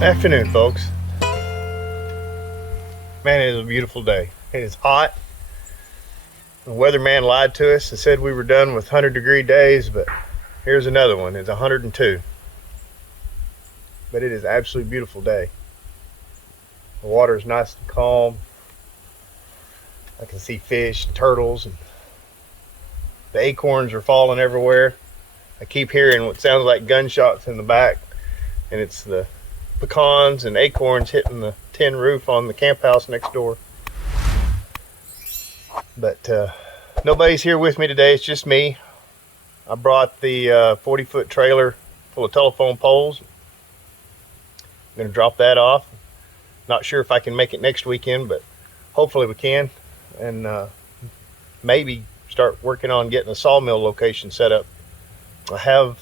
Afternoon, folks. Man, it is a beautiful day. It is hot. The weatherman lied to us and said we were done with 100-degree days, but here's another one. It's 102. But it is an absolutely beautiful day. The water is nice and calm. I can see fish and turtles, and the acorns are falling everywhere. I keep hearing what sounds like gunshots in the back, and it's the pecans and acorns hitting the tin roof on the camp house next door. But nobody's here with me today. It's just me. I brought the 40-foot trailer full of telephone poles. I'm going to drop that off. Not sure if I can make it next weekend, but hopefully we can. And maybe start working on getting a sawmill location set up. I have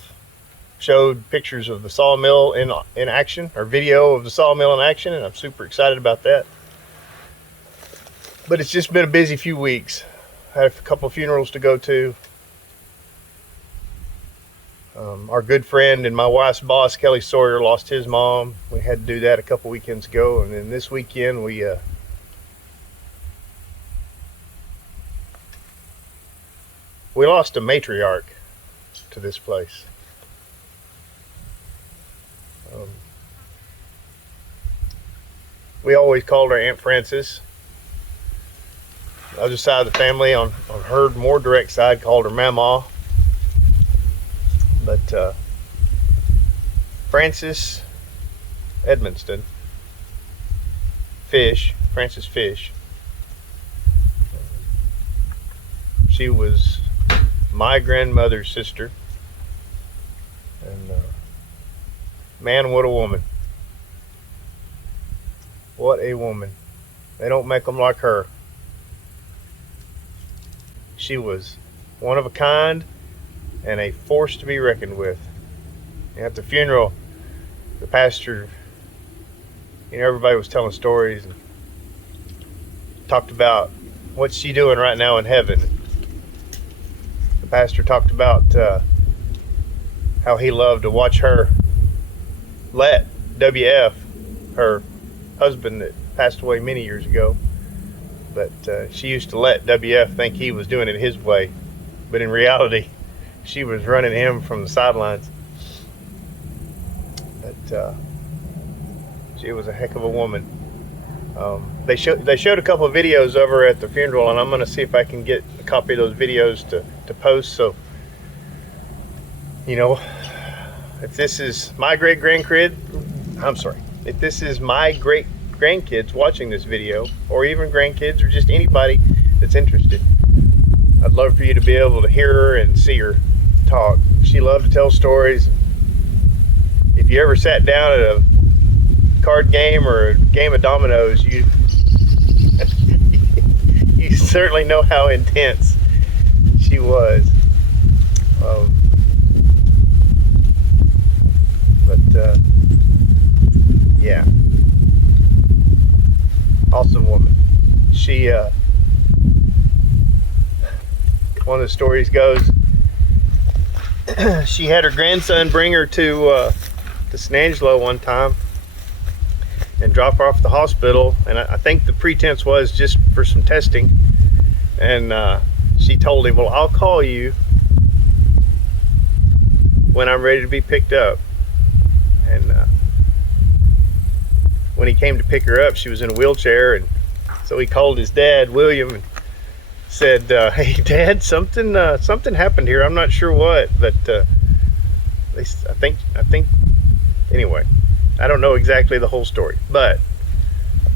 showed pictures of the sawmill in action, or video of the sawmill in action, and I'm super excited about that. But it's just been a busy few weeks. I had a couple of funerals to go to. Our good friend and my wife's boss, Kelly Sawyer, lost his mom. We had to do that a couple weekends ago, and then this weekend we lost a matriarch to this place. We always called her Aunt Francis. The other side of the family, on her more direct side, called her Mama. But Francis Edmiston, Francis Fish, she was my grandmother's sister. And man, what a woman. What a woman. They don't make them like her. She was one of a kind and a force to be reckoned with. At the funeral, the pastor, everybody was telling stories and talked about what's she doing right now in heaven. The pastor talked about how he loved to watch her let WF, her husband that passed away many years ago, but she used to let WF think he was doing it his way, but in reality she was running him from the sidelines. But she was a heck of a woman. They showed a couple of videos of her at the funeral, and I'm going to see if I can get a copy of those videos to post. So if this is my if this is my great grandkids watching this video, or even grandkids, or just anybody that's interested, I'd love for you to be able to hear her and see her talk. She loved to tell stories. If you ever sat down at a card game or a game of dominoes, you you certainly know how intense she was. Yeah, awesome woman. She one of the stories goes, she had her grandson bring her to San Angelo one time and drop her off at the hospital, and I think the pretense was just for some testing. And she told him, well, I'll call you when I'm ready to be picked up. And when he came to pick her up, she was in a wheelchair, and so he called his dad, William, and said, hey Dad, something happened here. I'm not sure what, but I think anyway, I don't know exactly the whole story, but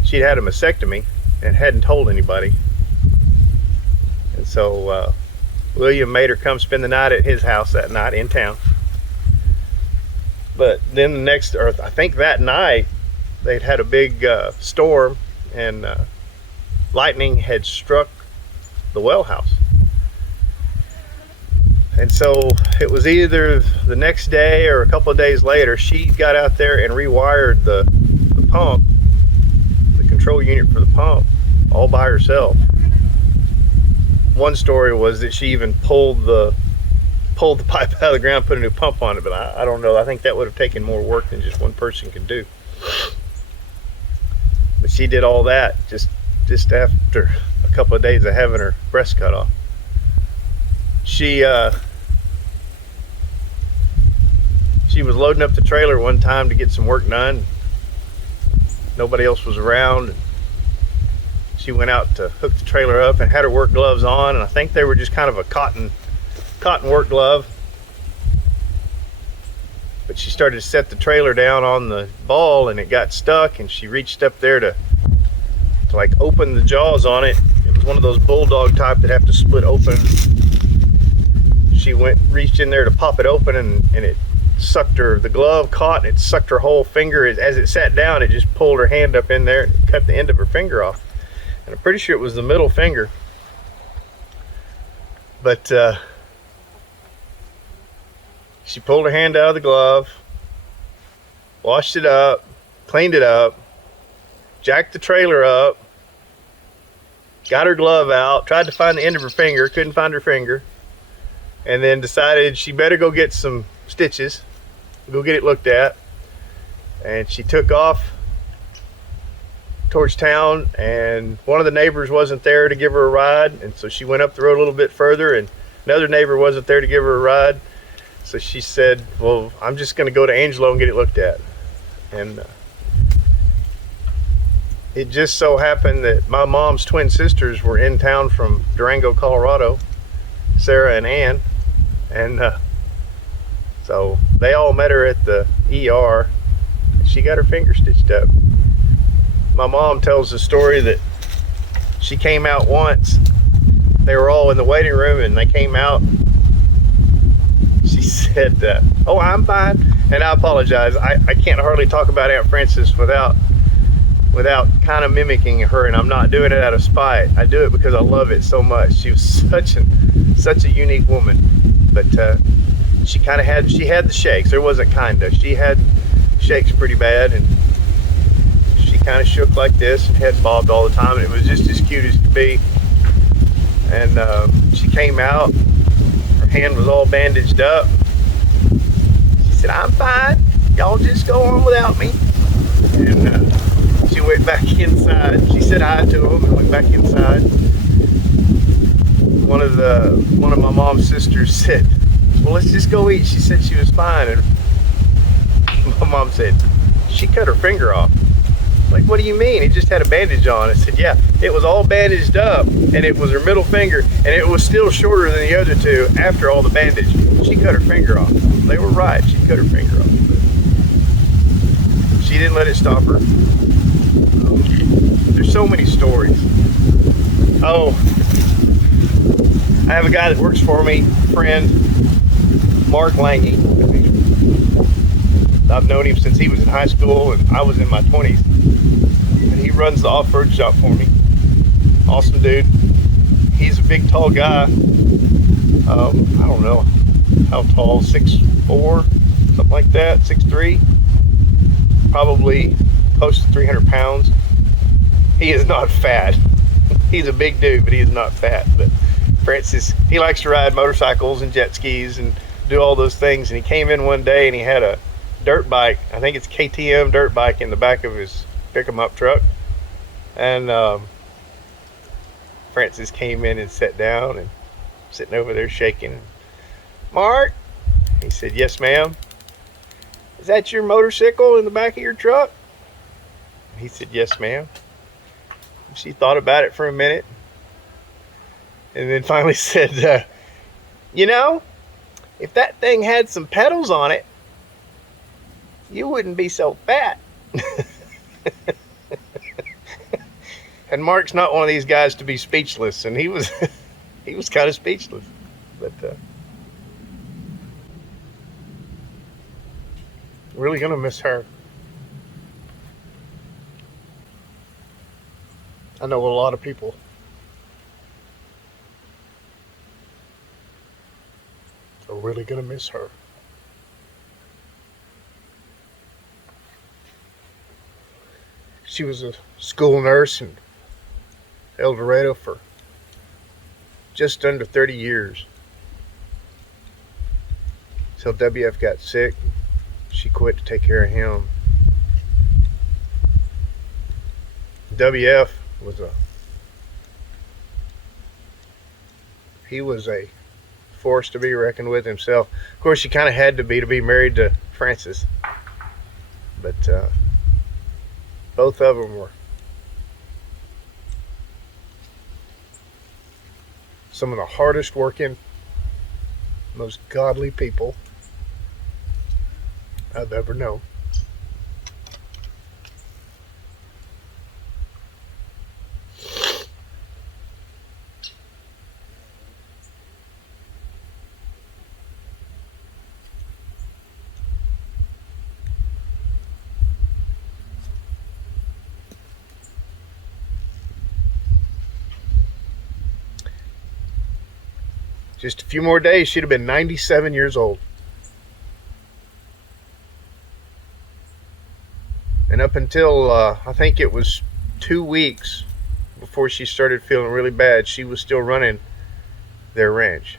she'd had a mastectomy and hadn't told anybody. And so William made her come spend the night at his house that night in town. But then I think that night, they'd had a big storm, and lightning had struck the well house. And so it was either the next day or a couple of days later, she got out there and rewired the pump, the control unit for the pump, all by herself. One story was that she even pulled the pipe out of the ground, put a new pump on it, but I don't know. I think that would have taken more work than just one person could do. But she did all that just after a couple of days of having her breast cut off. She was loading up the trailer one time to get some work done. Nobody else was around. She went out to hook the trailer up and had her work gloves on, and I think they were just kind of a cotton work glove. But she started to set the trailer down on the ball, and it got stuck, and she reached up there to like open the jaws on it. It was one of those bulldog type that have to split open. She reached in there to pop it open, and it sucked her, the glove caught, and it sucked her whole finger. As it sat down, it just pulled her hand up in there and cut the end of her finger off. And I'm pretty sure it was the middle finger. But she pulled her hand out of the glove, washed it up, cleaned it up, jacked the trailer up, got her glove out, tried to find the end of her finger, couldn't find her finger, and then decided she better go get some stitches, go get it looked at. And she took off towards town, and one of the neighbors wasn't there to give her a ride, and so she went up the road a little bit further, and another neighbor wasn't there to give her a ride. So she said, well, I'm just going to go to Angelo and get it looked at. And it just so happened that my mom's twin sisters were in town from Durango, Colorado, Sarah and Ann. And so they all met her at the ER. She got her finger stitched up. My mom tells the story that she came out once. They were all in the waiting room, and they came out. She said, oh, I'm fine. And I apologize. I can't hardly talk about Aunt Francis without kind of mimicking her, and I'm not doing it out of spite. I do it because I love it so much. She was such a unique woman. But she had the shakes. There wasn't kinda. She had shakes pretty bad, and she kind of shook like this and head bobbed all the time, and it was just as cute as could be. And she came out. Her hand was all bandaged up. She said, I'm fine. Y'all just go on without me. And she went back inside. She said hi to him and went back inside. One of my mom's sisters said, well, let's just go eat. She said she was fine. And my mom said, she cut her finger off. Like, what do you mean? It just had a bandage on. I said, yeah, it was all bandaged up, and it was her middle finger, and it was still shorter than the other two after all the bandage. She cut her finger off. They were right. She cut her finger off. She didn't let it stop her. There's so many stories. Oh, I have a guy that works for me, friend, Mark Lange. I've known him since he was in high school and I was in my 20s. And he runs the off-road shop for me. Awesome dude. He's a big, tall guy. I don't know how tall, 6'4", something like that, 6'3". Probably close to 300 pounds. He is not fat. He's a big dude, but he is not fat. But Francis, he likes to ride motorcycles and jet skis and do all those things. And he came in one day and he had a dirt bike. I think it's KTM dirt bike in the back of his pick-em-up truck. And Francis came in and sat down and sitting over there shaking. Mark, he said, yes, ma'am. Is that your motorcycle in the back of your truck? He said, yes, ma'am. She thought about it for a minute and then finally said, you know, if that thing had some pedals on it, you wouldn't be so fat. And Mark's not one of these guys to be speechless, and he was he was kind of speechless. But really gonna miss her. I know a lot of people are really gonna miss her. She was a school nurse in El Dorado for just under 30 years. Till WF got sick, she quit to take care of him. WF was a force to be reckoned with himself. Of course, he kind of had to be married to Francis, but both of them were some of the hardest working, most godly people I've ever known. Just a few more days, she'd have been 97 years old. And up until I think it was 2 weeks before she started feeling really bad, she was still running their ranch.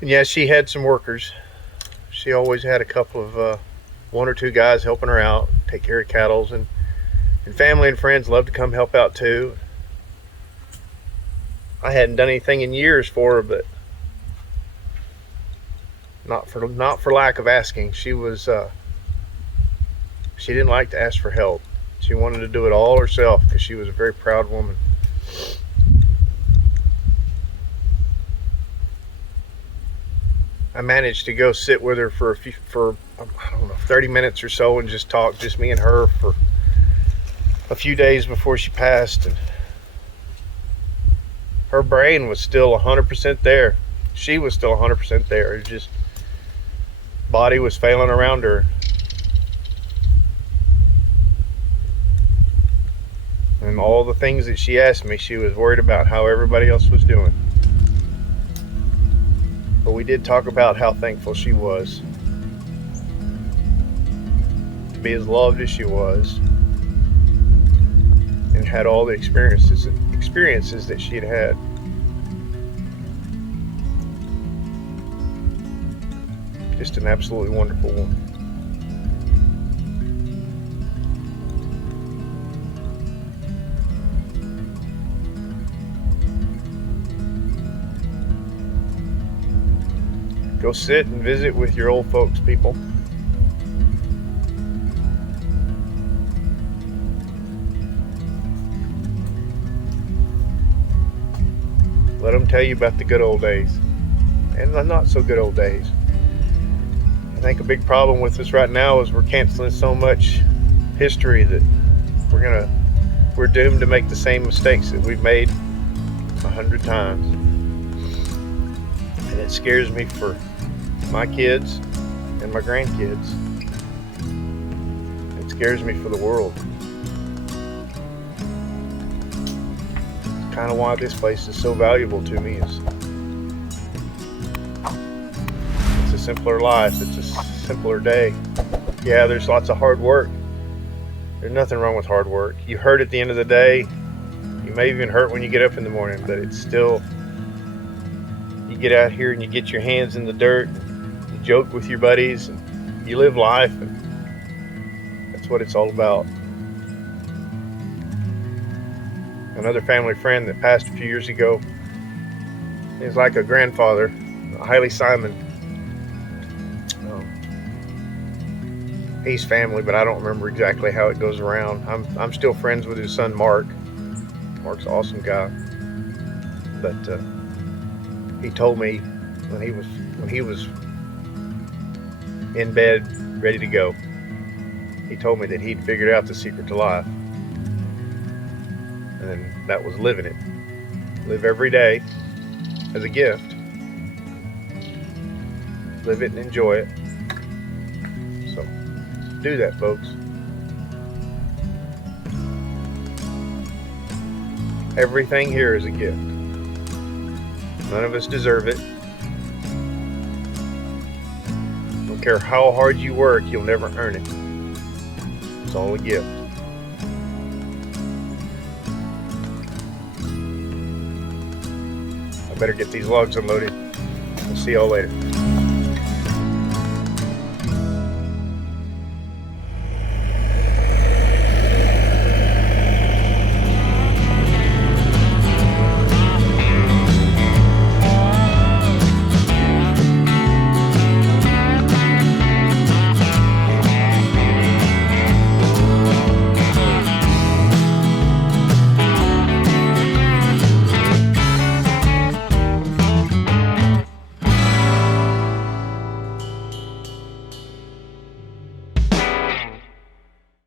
And yeah, she had some workers. She always had a couple of one or two guys helping her out, take care of cattle, and family and friends loved to come help out too. I hadn't done anything in years for her, but not for lack of asking. She didn't like to ask for help. She wanted to do it all herself because she was a very proud woman. I managed to go sit with her for I don't know, 30 minutes or so and just talk, just me and her, for a few days before she passed. And her brain was still 100% there. She was still 100% there. It just, body was failing around her. And all the things that she asked me, she was worried about how everybody else was doing. But we did talk about how thankful she was to be as loved as she was, and had all the experiences that she'd had. Just an absolutely wonderful woman. Go sit and visit with your old folks, people. Let them tell you about the good old days and the not so good old days. I think a big problem with us right now is we're canceling so much history that we're doomed to make the same mistakes that we've made 100 times. And it scares me for my kids and my grandkids. It scares me for the world. Kind of why this place is so valuable to me is it's a simpler life. It's a simpler day. Yeah, there's lots of hard work. There's nothing wrong with hard work. You hurt at the end of the day. You may even hurt when you get up in the morning, but it's still, you get out here and you get your hands in the dirt, and you joke with your buddies, and you live life, and that's what it's all about. Another family friend that passed a few years ago is like a grandfather, Haile Simon. He's family, but I don't remember exactly how it goes around. I'm still friends with his son Mark. Mark's an awesome guy, but he told me when he was in bed ready to go, he told me that he'd figured out the secret to life, and that was living it. Live every day as a gift. Live it and enjoy it. So do that, folks. Everything here is a gift. None of us deserve it. Don't care how hard you work, you'll never earn it. It's all a gift. I better get these logs unloaded. I'll see y'all later.